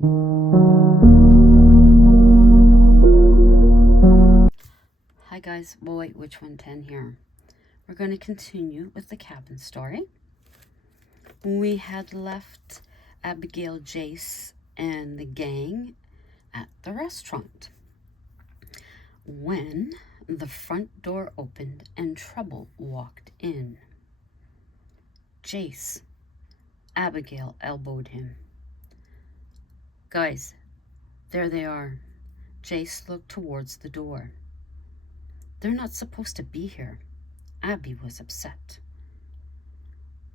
Hi guys, well wait, Witch 110 here. We're going to continue with the cabin story. We had left Abigail, Jace, and the gang at the restaurant when the front door opened and Trouble walked in. Jace, Abigail elbowed him. Guys, there they are. Jace looked towards the door. They're not supposed to be here. Abby was upset.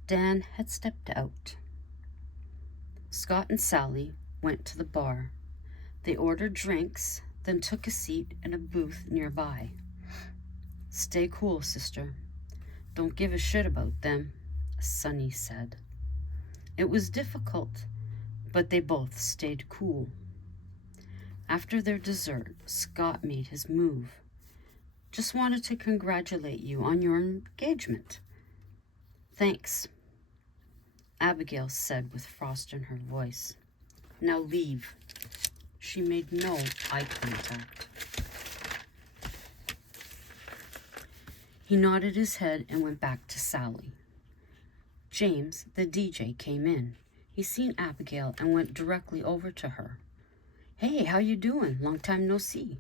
Dan had stepped out. Scott and Sally went to the bar. They ordered drinks, then took a seat in a booth nearby. Stay cool, sister. Don't give a shit about them, Sonny said. It was difficult, but they both stayed cool. After their dessert, Scott made his move. Just wanted to congratulate you on your engagement. Thanks, Abigail said with frost in her voice. Now leave. She made no eye contact. He nodded his head and went back to Sally. James, the DJ, came in. He seen Abigail and went directly over to her. Hey, how you doing? Long time no see.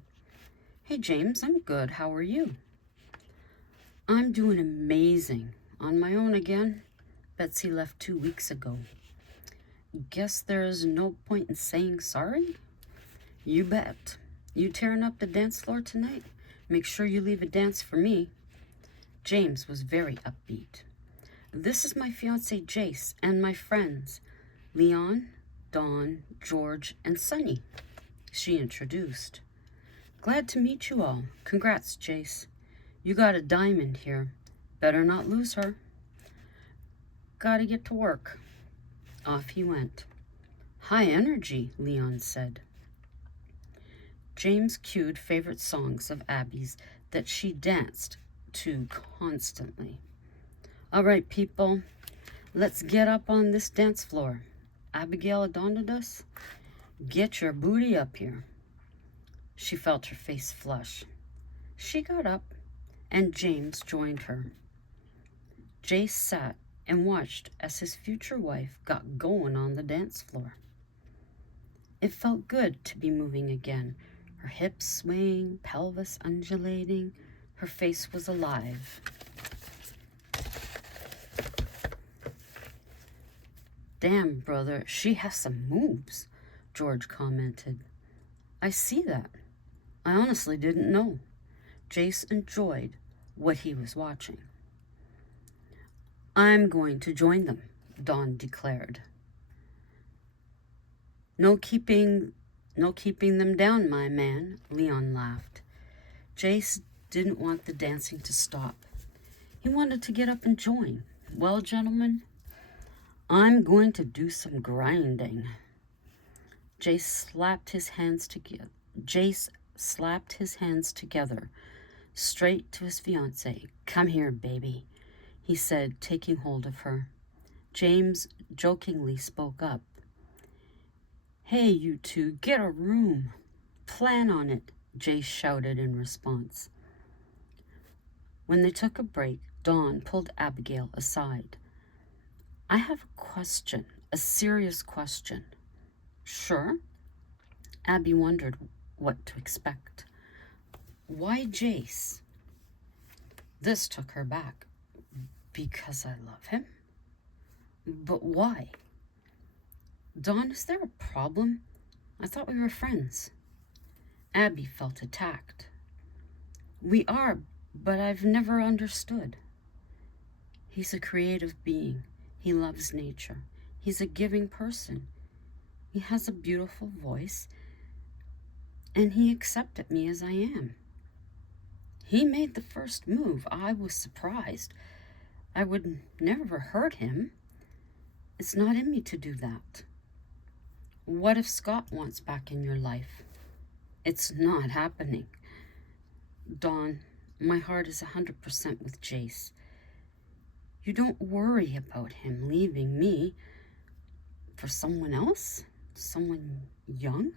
Hey, James, I'm good. How are you? I'm doing amazing. On my own again. Betsy left 2 weeks ago. Guess there's no point in saying sorry? You bet. You tearing up the dance floor tonight? Make sure you leave a dance for me. James was very upbeat. This is my fiance Jace and my friends, Leon, Dawn, George, and Sonny, she introduced. Glad to meet you all. Congrats, Jace. You got a diamond here. Better not lose her. Gotta get to work. Off he went. High energy, Leon said. James cued favorite songs of Abby's that she danced to constantly. All right, people, let's get up on this dance floor. Abigail adoned us. Get your booty up here. She felt her face flush. She got up, and James joined her. Jace sat and watched as his future wife got going on the dance floor. It felt good to be moving again, her hips swaying, pelvis undulating. Her face was alive. Damn, brother, she has some moves, George commented. I see that. I honestly didn't know. Jace enjoyed what he was watching. I'm going to join them, Dawn declared. No keeping them down, my man, Leon laughed. Jace didn't want the dancing to stop. He wanted to get up and join. Well, gentlemen, I'm going to do some grinding. Jace slapped his hands together, straight to his fiancée. Come here, baby, he said, taking hold of her. James jokingly spoke up. Hey, you two, get a room. Plan on it, Jace shouted in response. When they took a break, Dawn pulled Abigail aside. I have a question, a serious question. Sure? Abby wondered what to expect. Why Jace? This took her back. Because I love him? But why? Dawn, is there a problem? I thought we were friends. Abby felt attacked. We are, but I've never understood. He's a creative being. He loves nature. He's a giving person. He has a beautiful voice, and he accepted me as I am. He made the first move. I was surprised. I would never hurt him. It's not in me to do that. What if Scott wants back in your life? It's not happening. Dawn, my heart is 100% with Jace. You don't worry about him leaving me for someone else? Someone young?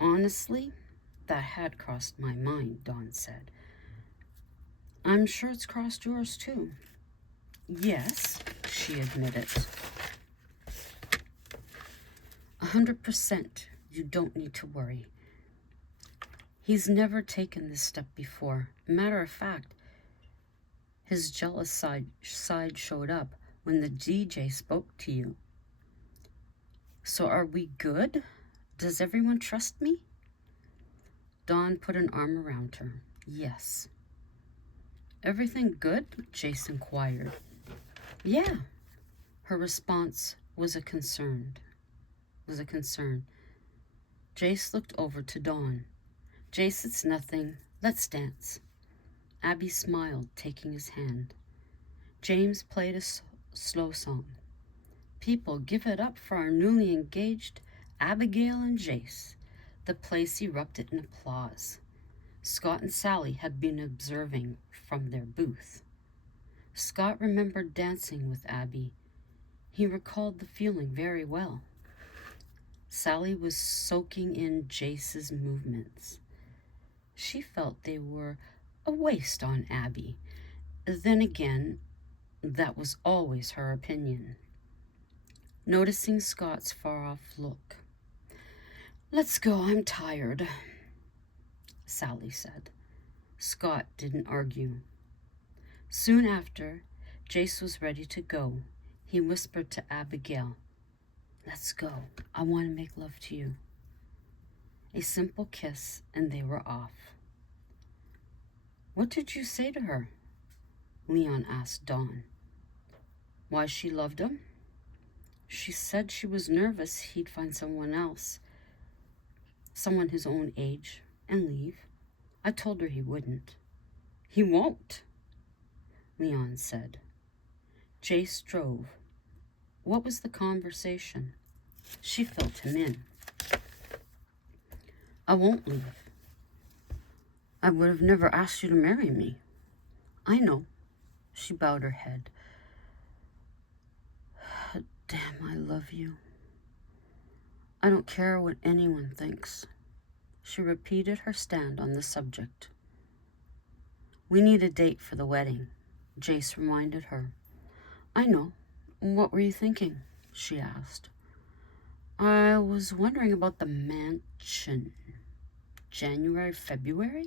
Honestly, that had crossed my mind, Dawn said. I'm sure it's crossed yours too. Yes, she admitted. 100%. You don't need to worry. He's never taken this step before. Matter of fact, his jealous side showed up when the DJ spoke to you. So are we good? Does everyone trust me? Dawn put an arm around her. Yes. Everything good? Jace inquired. Yeah. Her response was a concern. Jace looked over to Dawn. Jace, it's nothing. Let's dance. Abby smiled, taking his hand. James played a slow song. People, give it up for our newly engaged Abigail and Jace. The place erupted in applause. Scott and Sally had been observing from their booth. Scott remembered dancing with Abby. He recalled the feeling very well. Sally was soaking in Jace's movements. She felt they were a waste on Abby. Then again, that was always her opinion. Noticing Scott's far-off look. Let's go, I'm tired, Sally said. Scott didn't argue. Soon after, Jace was ready to go. He whispered to Abigail, let's go. I want to make love to you. A simple kiss, and they were off. What did you say to her? Leon asked Dawn. Why she loved him? She said she was nervous he'd find someone else, someone his own age, and leave. I told her he wouldn't. He won't, Leon said. Jace drove. What was the conversation? She filled him in. I won't leave. I would have never asked you to marry me. I know. She bowed her head. Damn, I love you. I don't care what anyone thinks. She repeated her stand on the subject. We need a date for the wedding, Jace reminded her. I know. What were you thinking? She asked. I was wondering about the mansion. January, February?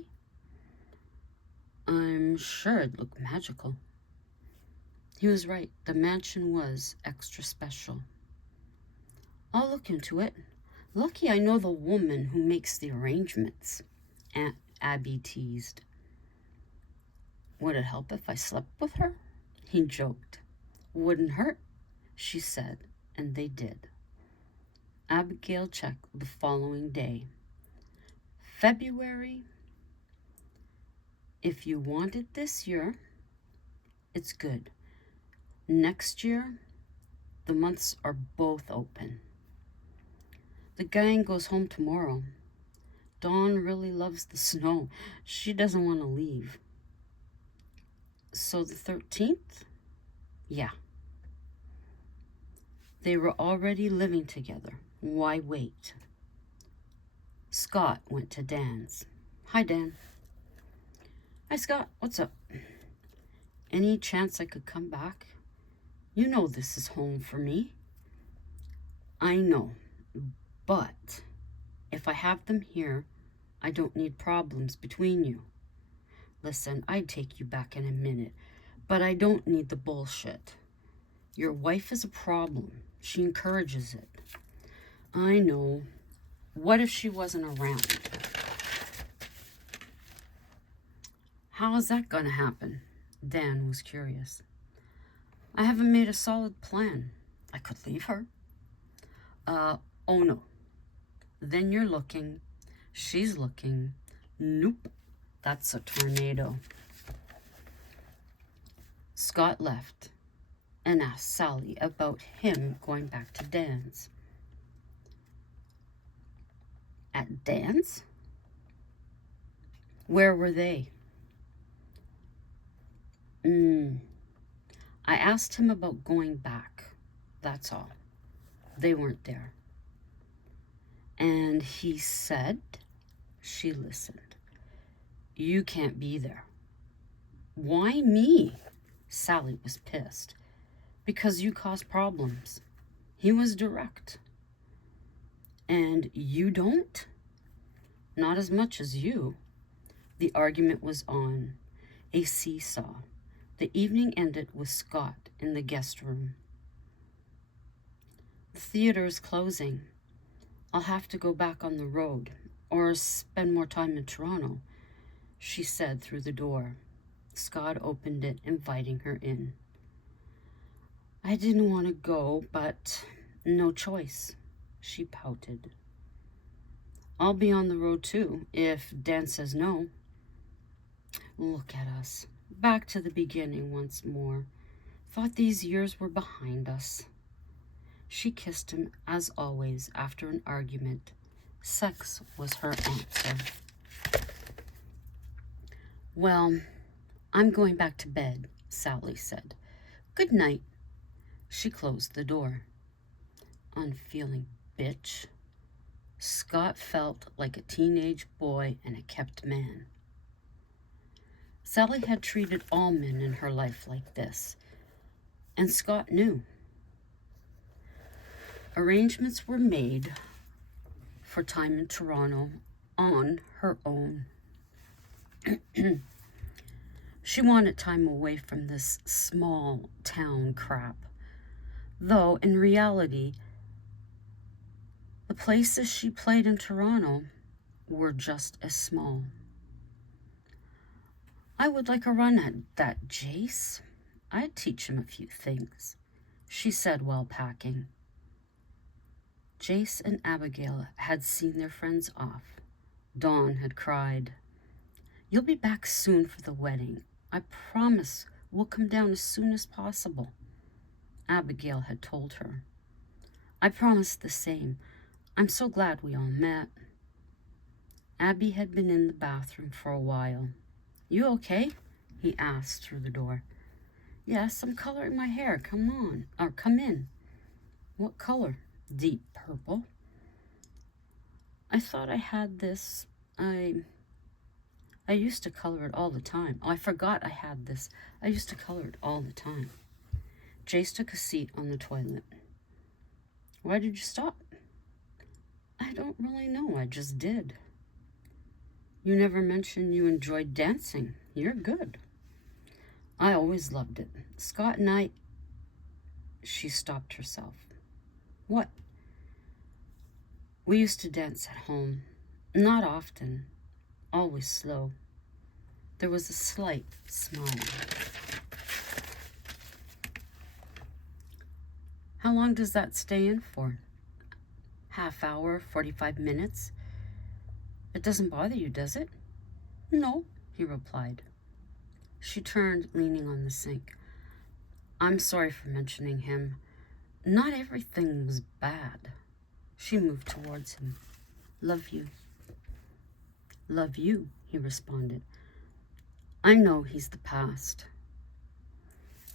I'm sure it'd look magical. He was right. The mansion was extra special. I'll look into it. Lucky I know the woman who makes the arrangements, Aunt Abby teased. Would it help if I slept with her? He joked. Wouldn't hurt, she said, and they did. Abigail checked the following day. February. If you want it this year, it's good. Next year, the months are both open. The gang goes home tomorrow. Dawn really loves the snow. She doesn't want to leave. So the 13th? Yeah. They were already living together. Why wait? Scott went to Dan's. Hi, Dan. Hi, Scott. What's up? Any chance I could come back? You know this is home for me. I know, but if I have them here, I don't need problems between you. Listen, I'd take you back in a minute, but I don't need the bullshit. Your wife is a problem. She encourages it. I know. What if she wasn't around? How is that going to happen? Dan was curious. I haven't made a solid plan. I could leave her. Oh no. Then you're looking. She's looking. Nope. That's a tornado. Scott left and asked Sally about him going back to Dan's. At Dan's? Where were they? I asked him about going back. That's all. They weren't there. And he said, she listened, "You can't be there." "Why me?" Sally was pissed. "Because you cause problems." He was direct. "And you don't?" "Not as much as you." The argument was on, a seesaw. The evening ended with Scott in the guest room. "The theater is closing. I'll have to go back on the road or spend more time in Toronto," she said through the door. Scott opened it, inviting her in. "I didn't want to go, but no choice," she pouted. "I'll be on the road too, if Dan says no." Look at us, back to the beginning once more. Thought these years were behind us. She kissed him, as always, after an argument. Sex was her answer. "Well, I'm going back to bed," Sally said. "Good night." She closed the door. Unfeeling bitch. Scott felt like a teenage boy and a kept man. Sally had treated all men in her life like this, and Scott knew. Arrangements were made for time in Toronto on her own. She wanted time away from this small town crap, though in reality, the places she played in Toronto were just as small. "I would like a run at that Jace. I'd teach him a few things," she said while packing. Jace and Abigail had seen their friends off. Dawn had cried, "You'll be back soon for the wedding. I promise we'll come down as soon as possible." Abigail had told her. "I promised the same. I'm so glad we all met." Abby had been in the bathroom for a while. "You okay?" he asked through the door. "Yes, I'm coloring my hair. Come in." "What color?" "Deep purple." "I thought I had this. I used to color it all the time. Oh, I forgot I had this. I used to color it all the time." Jace took a seat on the toilet. "Why did you stop?" "I don't really know. I just did." "You never mentioned you enjoyed dancing. You're good." "I always loved it. Scott and I..." She stopped herself. "What?" "We used to dance at home. Not often. Always slow." There was a slight smile. "How long does that stay in for?" "Half hour, 45 minutes. It doesn't bother you, does it?" "No," he replied. She turned, leaning on the sink. "I'm sorry for mentioning him. Not everything was bad." She moved towards him. "Love you." "Love you," he responded. "I know he's the past."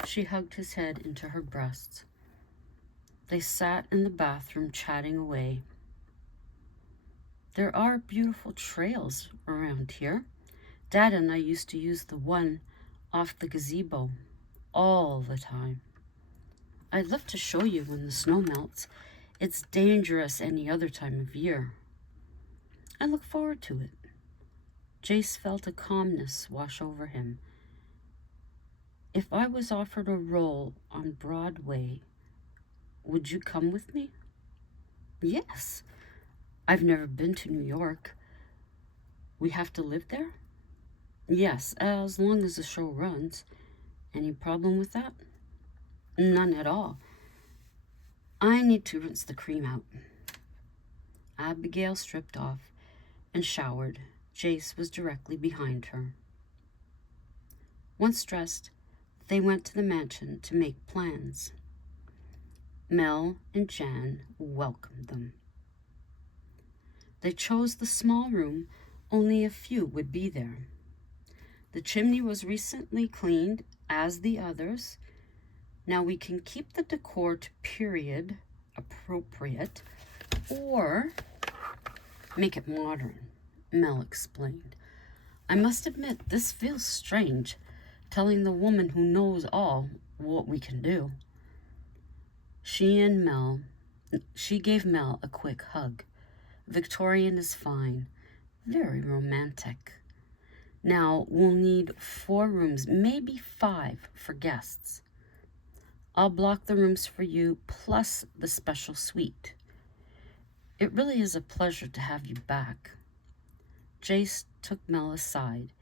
She hugged his head into her breasts. They sat in the bathroom chatting away. "There are beautiful trails around here. Dad and I used to use the one off the gazebo all the time. I'd love to show you when the snow melts. It's dangerous any other time of year." "I look forward to it." Jace felt a calmness wash over him. "If I was offered a role on Broadway, would you come with me?" "Yes. I've never been to New York." "We have to live there?" "Yes, as long as the show runs." "Any problem with that?" "None at all. I need to rinse the cream out." Abigail stripped off and showered. Jace was directly behind her. Once dressed, they went to the mansion to make plans. Mel and Jan welcomed them. They chose the small room. Only a few would be there. The chimney was recently cleaned, as the others. Now we can keep the decor to period appropriate or make it modern, Mel explained. I must admit, this feels strange, telling the woman who knows all what we can do. She gave Mel a quick hug. Victorian is fine. Very romantic. Now, we'll need 4 rooms, maybe 5 for guests. I'll block the rooms for you, plus the special suite. It really is a pleasure to have you back. Jace took Mel aside.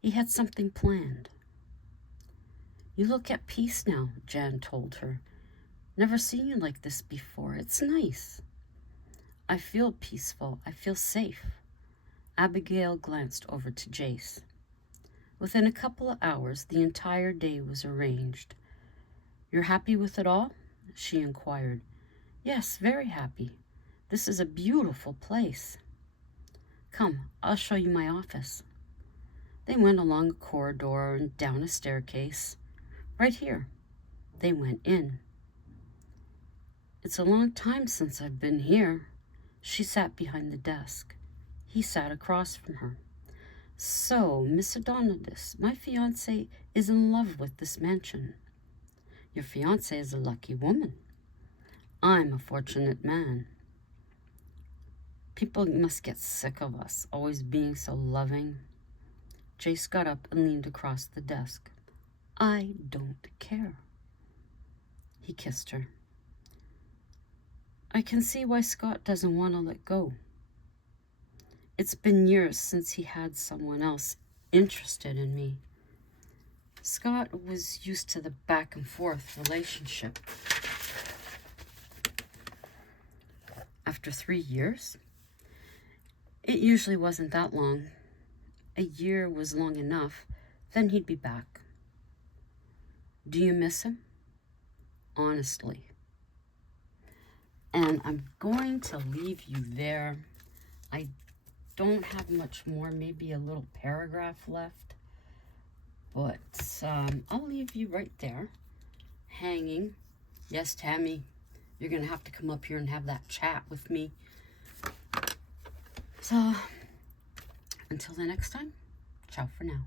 He had something planned. You look at peace now, Jan told her. Never seen you like this before. It's nice. I feel peaceful. I feel safe. Abigail glanced over to Jace. Within a couple of hours, the entire day was arranged. You're happy with it all? She inquired. Yes, very happy. This is a beautiful place. Come, I'll show you my office. They went along a corridor and down a staircase. Right here. They went in. It's a long time since I've been here. She sat behind the desk. He sat across from her. So, Miss Adonidis, my fiancé is in love with this mansion. Your fiancé is a lucky woman. I'm a fortunate man. People must get sick of us, always being so loving. Jace got up and leaned across the desk. I don't care. He kissed her. I can see why Scott doesn't want to let go. It's been years since he had someone else interested in me. Scott was used to the back and forth relationship. After 3 years? It usually wasn't that long. A year was long enough, then he'd be back. Do you miss him? Honestly. And I'm going to leave you there. I don't have much more, maybe a little paragraph left. But I'll leave you right there, hanging. Yes, Tammy, you're going to have to come up here and have that chat with me. So, until the next time, ciao for now.